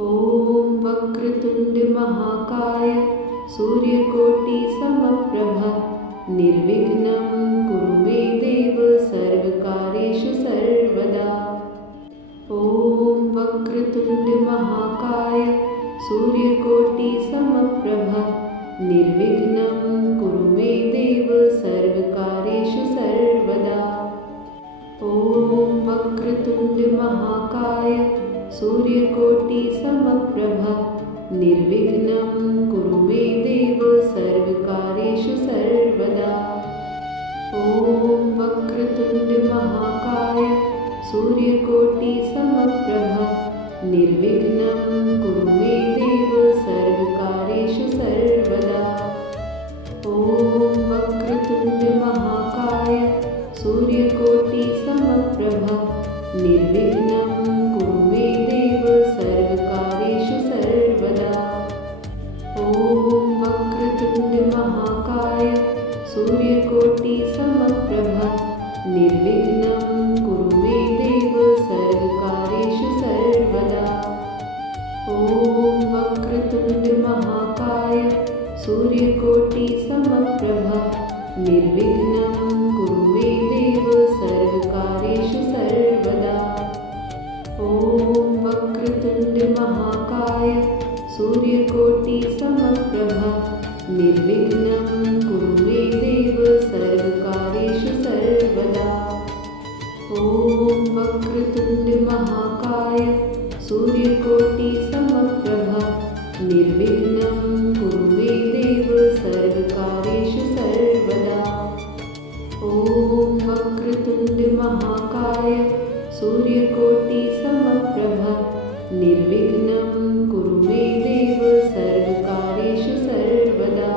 ॐ वक्रतुण्ड महाकाय सूर्यकोटि समप्रभ निर्विघ्नं कुरु मे देव सर्वकार्येषु सर्वदा। ॐ वक्रतुण्ड महाकाय सूर्यकोटि समप्रभ निर्विघ्नं कुरु मे देव सर्वकार्येषु सर्वदा। ॐ वक्रतुण्ड महाकाय सूर्यकोटि समप्रभ निर्विघ्नं कुरु मे देव सर्वकार्येषु सर्वदा। ॐ वक्रतुण्ड महाकाय सूर्यकोटि समप्रभ निर्विघ्नं कुरु मे देव सर्वकार्येषु सर्वदा। ॐ वक्रतुण्ड महाकाय सूर्यकोटि समप्रभ निर्विघ्नं कुरु मे देव सर्वकार्येषु सर्वदा। ॐ वक्रतुण्ड महाकाय सूर्यकोटि समप्रभ निर्विघ्नं कुरु मे देव सर्वकार्येषु सर्वदा। ॐ वक्रतुण्ड महाकाय सूर्यकोटि समप्रभ निर्विघ्नं कुरु मे देव सर्वकार्येषु सर्वदा। ॐ वक्रतुण्ड महाकाय सूर्यकोटि समप्रभ निर्विघ्नं कुरु मे देव सर्वकार्येषु सर्वदा। ॐ वक्रतुण्ड महाकाय सूर्यकोटि समप्रभ निर्विघ्नं कुरु मे देव सर्वकार्येषु सर्वदा। ॐ वक्रतुण्ड महाकाय सूर्यकोटि समप्रभ निर्विघ्नं कुरु मे देव सर्वकार्येषु सर्वदा।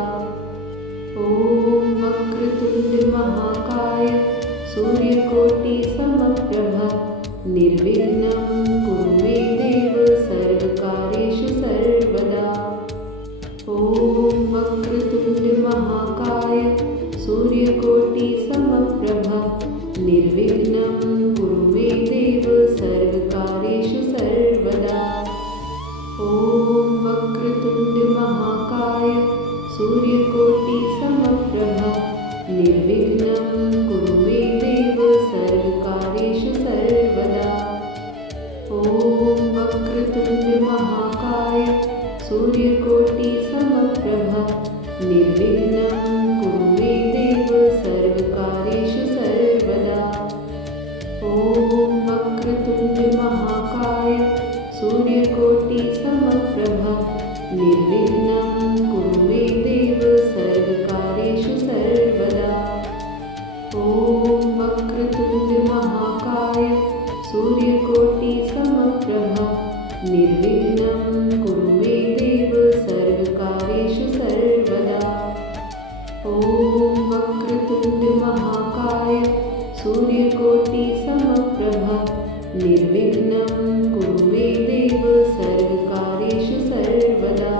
ॐ वक्रतुण्ड महाकाय सूर्यकोटि समप्रभ निर्विघ्नं कुरु मे देव सर्वकार्येषु सर्वदा। ॐ वक्रतुण्ड महाकाय सूर्यकोटि समप्रभ निर्विघ्नं कुरु मे देव सर्वकार्येषु सर्वदा। ॐ वक्रतुण्ड महाकाय सूर्यकोटि समप्रभ निर्विघ्नं कुरु मे देव सर्वकार्येषु सर्वदा। ॐ वक्रतुण्ड महाकाय सूर्यकोटि समप्रभ निर्विघ्नं कुरु मे देव सर्वकार्येषु सर्वदा। ॐ वक्रतुण्ड महाकाय सूर्यकोटि समप्रभ निर्विघ्नं कुरु मे देव सर्वकार्येषु सर्वदा। ॐ वक्रतुण्ड महाकाय सूर्यकोटि समप्रभ निर्विघ्नं कुरु मे देव सर्वकार्येषु सर्वदा। ॐ वक्रतुण्ड महाकाय सूर्यकोटि समप्रभ निर्विघ्नं कुरु मे देव सर्वकार्येषु सर्वदा।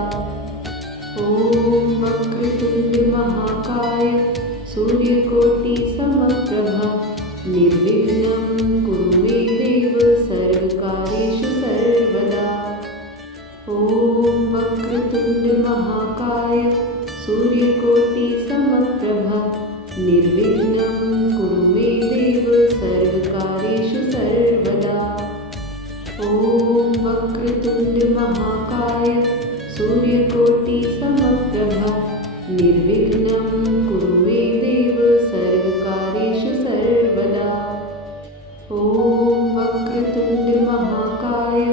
ॐ वक्रतुण्ड महाकाय सूर्यकोटि समप्रभ निर्विघ्नं कुरु मे देव सर्वकार्येषु सर्वदा। ॐ वक्रतुण्ड महाकाय सूर्यकोटि समप्रभ निर्विघ्नं कुरु मे देव सर्वकार्येषु सर्वदा। ॐ वक्रतुण्ड महाकाय सूर्यकोटि समप्रभ निर्विघ्नं कुरु मे देव सर्वकार्येषु सर्वदा। ॐ वक्रतुण्ड महाकाय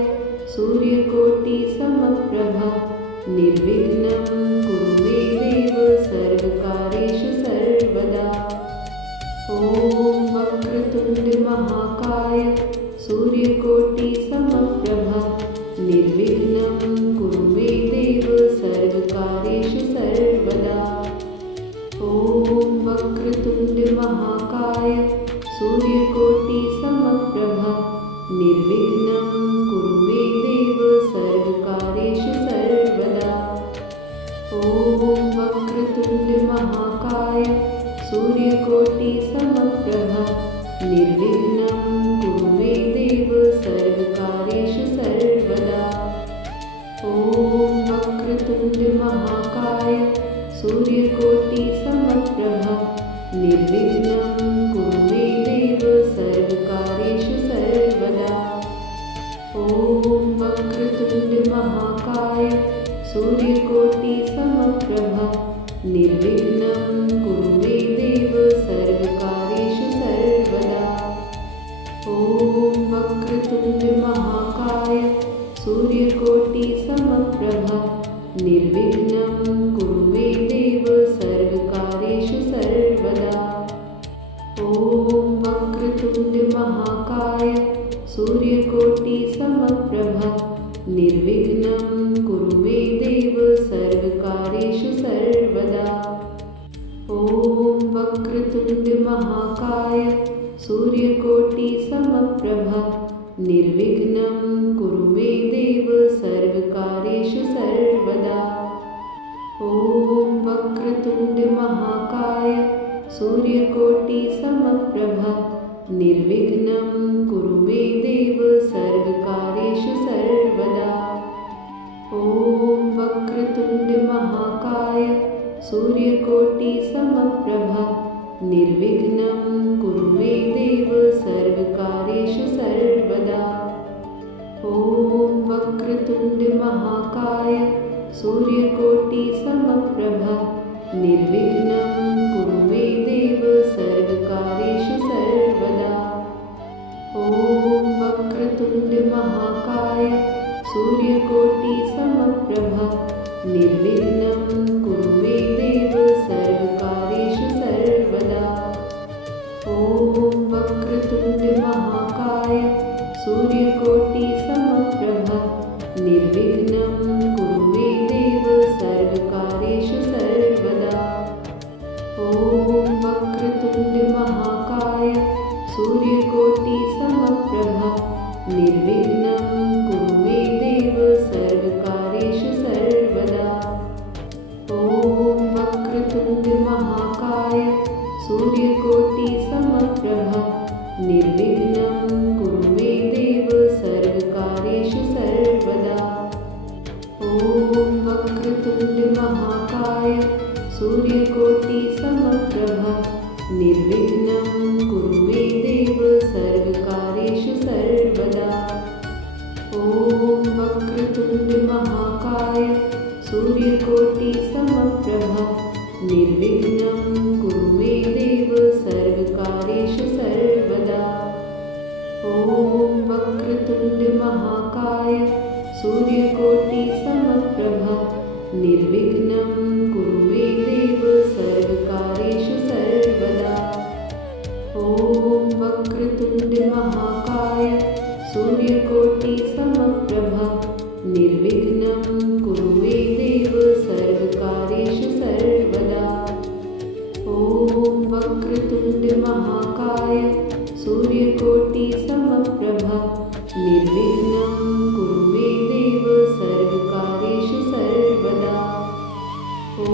सूर्यकोटि समप्रभ निर्विघ्नं कुरु मे देव सर्वकार्येषु सर्वदा। ॐ वक्रतुण्ड महाकाय सूर्यकोटि समप्रभ निर्विघ्नं कुरु मे देव सर्वकार्येषु सर्वदा। ॐ वक्रतुण्ड महाकाय सूर्यकोटि समप्रभ निर्विघ्नं कुरु मे देव सर्वकार्येषु सर्वदा। ॐ वक्रतुण्ड महाकाय सूर्यकोटि समप्रभ निर्विघ्नं कुरु मे देव सर्वकार्येषु सर्वदा। सूर्यकोटिसमप्रभा निर्विघ्नं कुरु मे देव सर्वकार्येषु सर्वदा। ॐ वक्रतुण्डमहाकाय सूर्यकोटिसमप्रभा निर्विघ्नं कुरु मे देव सर्वकार्येषु सर्वदा। ॐ वक्रतुण्डमहाकाय सूर्यकोटिसमप्रभा निर्विघ्नं कुरु मे देव सर्वकार्येषु सर्वदा। ॐ वक्रतुण्डमहाकाय सूर्यकोटिसमप्रभा निर्विघ्नं कुरु मे देव सर्वकार्येषु सर्वदा। ॐ वक्रतुण्डमहाकाय सूर्यकोटिसमप्रभा निर्विघ्नं कुरु मे देव सर्वकार्येषु सर्वदा। ॐ वक्रतुण्डमहाकाय सूर्यकोटिसमप्रभा निर्विघ्नं कुरु मे देव सर्वकार्येषु सर्वदा। ॐ वक्रतुण्डमहाकाय सूर्यकोटिसमप्रभा निर्विघ्नं कुरु मे देव सर्वकार्येषु सर्वदा। ॐ वक्रतुण्डमहाकाय सूर्यकोटिसमप्रभा निर्विघ्नं कुरु मे देव सर्वकार्येषु सर्वदा। ॐ वक्रतुण्डमहाकाय सूर्यकोटिसमप्रभा निर्विघ्नं कुरु मे देव सर्वकार्येषु सर्वदा। ॐ वक्रतुण्डमहाकाय सूर्यकोटिसमप्रभा निर्विघ्नं कुरु मे देव सर्वकार्येषु सर्वदा। ॐ वक्रतुण्डमहाकाय सूर्यकोटिसमप्रभा निर्विघ्नं कुरु मे देव सर्वकार्येषु सर्वदा। ॐ वक्रतुण्डमहाकाय सूर्यकोटिसमप्रभा निर्विघ्नं कुरु मे देव सर्वकार्येषु सर्वदा। ॐ वक्रतुण्डमहाकाय सूर्यकोटिसमप्रभा निर्विघ्नं कुरु मे देव सर्वकार्येषु सर्वदा। ॐ वक्रतुण्डमहाकाय सूर्यकोटिसमप्रभा निर्विघ्नं कुरु मे देव सर्वकार्येषु सर्वदा। ॐ वक्रतुण्डमहाकाय सूर्यकोटिसमप्रभा निर्विघ्नं कुरु मे देव सर्वकार्येषु सर्वदा। ॐ वक्रतुण्डमहाकाय सूर्यकोटिसमप्रभा निर्विघ्नं कुरु मे देव सर्वकार्येषु सर्वदा। ॐ वक्रतुण्डमहाकाय सूर्यकोटिसमप्रभा निर्विघ्नं कुरु मे देव सर्वकार्येषु सर्वदा। ॐ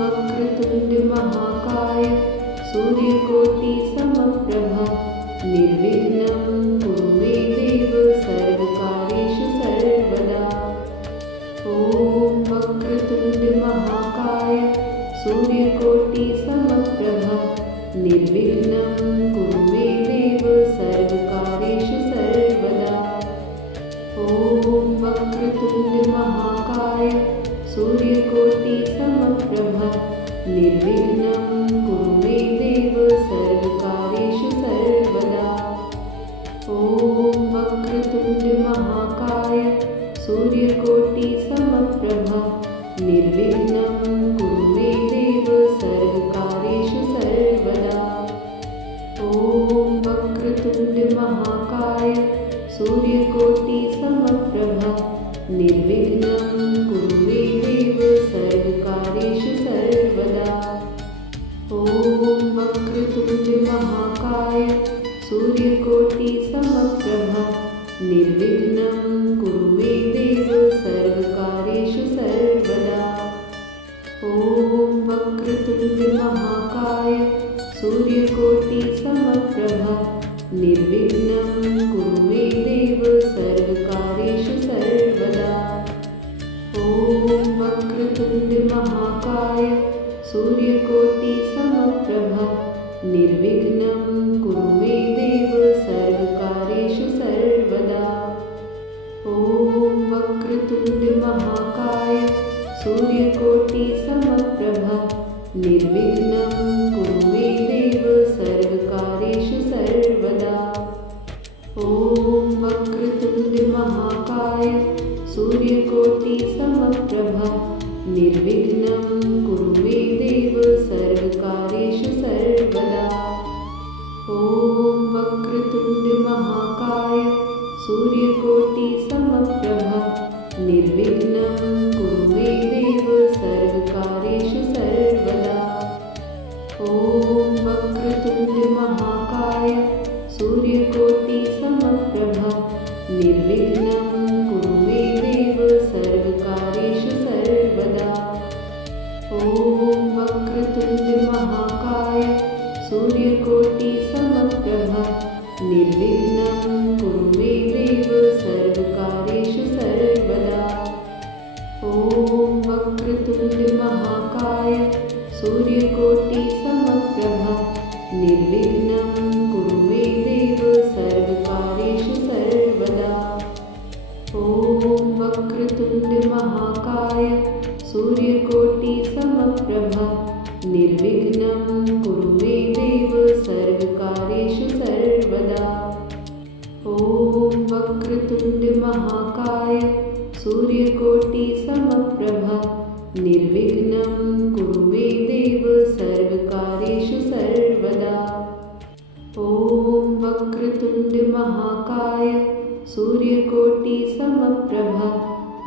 वक्रतुण्डमहाकाय सूर्यकोटिसमप्रभा निर्विघ्नं कुरु मे देव सर्वकार्येषु सर्वदा। ॐ वक्रतुण्डमहाकाय सूर्यकोटिसमप्रभा निर्विघ्नं कुरु मे देव सर्वकार्येषु सर्वदा। ॐ वक्रतुण्डमहाकाय सूर्यकोटिसमप्रभा निर्विघ्नं कुरु मे देव सर्वकार्येषु सर्वदा। ॐ वक्रतुण्डमहाकाय सूर्यकोटिसमप्रभा निर्विघ्नं कुरु मे देव सर्वकार्येषु सर्वदा। ॐ वक्रतुण्डमहाकाय सूर्यकोटिसमप्रभा निर्विघ्नं कुरु मे देव सर्वकार्येषु सर्वदा। ॐ वक्रतुण्डमहाकाय सूर्यकोटिसमप्रभा निर्विघ्नं कुरु मे देव सर्वकार्येषु सर्वदा। ॐ वक्रतुण्डमहाकाय सूर्यकोटिसमप्रभा निर्विघ्नं कुरु मे देव सर्वकार्येषु सर्वदा। ॐ सूर्यकोटिसमप्रभ निर्विघ्नं कुरु मे देव सर्वकार्येषु सर्वदा। ॐ वक्रतुण्डमहाकाय सूर्यकोटिसमप्रभ निर्विघ्नं कुरु मे देव सर्वकार्येषु सर्वदा। ॐ वक्रतुण्डमहाकाय सूर्यकोटिसमप्रभ निर्विघ्नं कुरु मे देव सर्वकार्येषु सर्वदा। ॐ वक्रतुण्डमहाकाय सूर्यकोटिसमप्रभ निर्विघ्नं कुरु मे देव सर्वकार्येषु सर्वदा। ॐ वक्रतुण्डमहाकाय सूर्यकोटिसमप्रभ निर्विघ्नं कुरु मे देव सर्वकार्येषु सर्वदा। ॐ वक्रतुण्डमहाकाय सूर्यकोटिसमप्रभ निर्विघ्नं कुरु मे देव सर्वकार्येषु सर्वदा। ॐ वक्रतुण्डमहाकाय सूर्यकोटिसमप्रभ निर्विघ्नं कुरु मे देव सर्वकार्येषु सर्वदा। ॐ वक्रतुण्डमहाकाय सूर्यकोटिसमप्रभ निर्विघ्नं कुरु मे देव सर्वकार्येषु सर्वदा। ॐ वक्रतुण्डमहाकाय सूर्यकोटिसमप्रभ निर्विघ्नं कुरु मे देव सर्वकार्येषु सर्वदा। ॐ वक्रतुण्डमहाकाय सूर्यकोटिसमप्रभ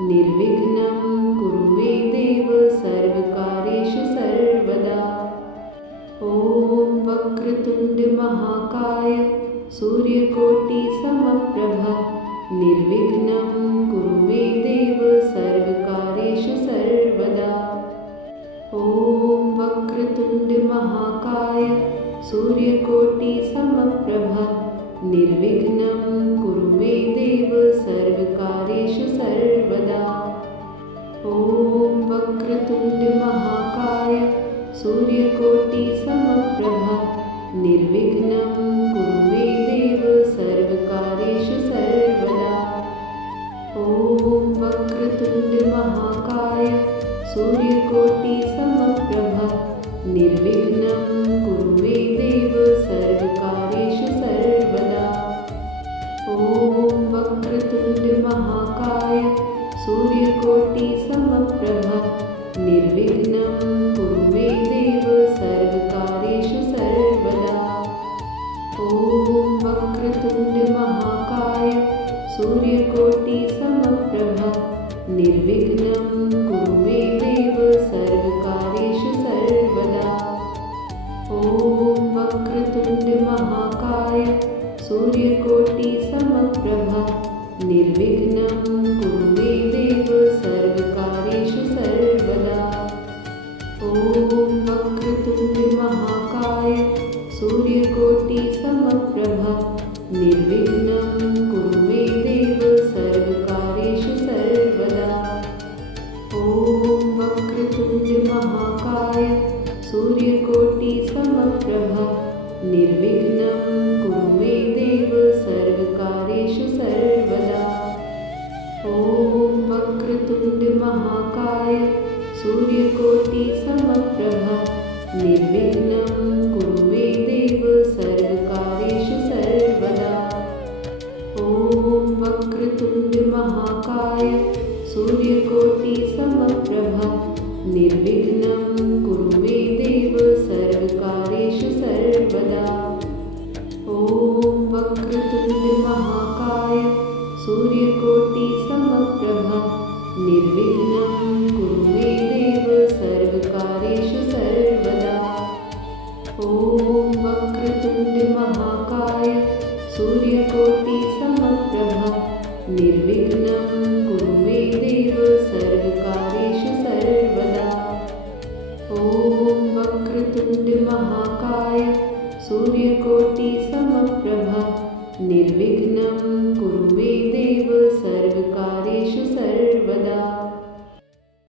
निर्विघ्नं कुरु मे देव सर्वकार्येषु सर्वदा। ॐ वक्रतुण्डमहाकाय सूर्यकोटिसमप्रभ निर्विघ्नं कुरु मे देव सर्वकार्येषु सर्वदा। ॐ वक्रतुण्डमहाकाय सूर्यकोटिसमप्रभ निर्विघ्नं कुरु मे देव सर्वकार्येषु सर्वदा। ॐ वक्रतुण्डमहाकाय सूर्यकोटिसमप्रभ निर्विघ्नं कुरु मे देव सर्वकार्येषु सर्वदा। ॐ वक्रतुण्डमहाकाय सूर्यकोटिसमप्रभ निर्विघ्नं कुरु मे देव सर्वकार्येषु सर्वदा। ॐ वक्रतुण्डमहाकाय सूर्यकोटिसमप्रभ निर्विघ्नं कुरु मे देव सर्वकार्येषु सर्वदा। ॐ वक्रतुण्डमहाकाय सूर्यकोटिसमप्रभ निर्विघ्नं कुरु मे देव सर्वकार्येषु सर्वदा। ॐ वक्रतुण्डमहाकाय सूर्यकोटिसमप्रभ निर्विघ्नं कुरु मे देव सर्वकार्येषु सर्वदा। ॐ वक्रतुण्डमहाकाय सूर्यकोटिसमप्रभ निर्विघ्नं कुरु मे देव सर्वकार्येषु सर्वदा। ॐ वक्रतुण्डमहाकाय सूर्यकोटिसमप्रभ निर्विघ्नं कुरु मे देव सर्वकार्येषु सर्वदा। ॐ वक्रतुण्डमहाकाय सूर्यकोटिसमप्रभ निर्विघ्नं कुरु मे देव सर्वकार्येषु सर्वदा। ॐ वक्रतुण्डमहाकाय सूर्यकोटिसमप्रभ निर्विघ्नं